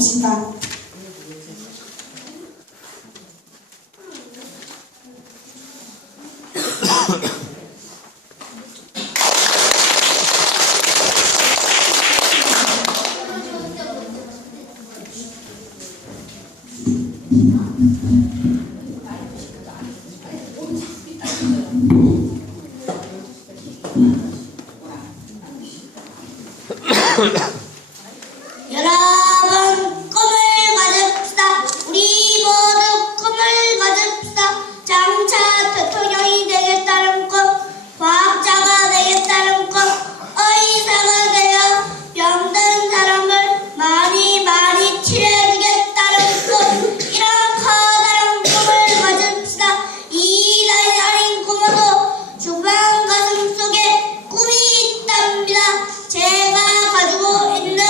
모십니다. 제가 가지고 있는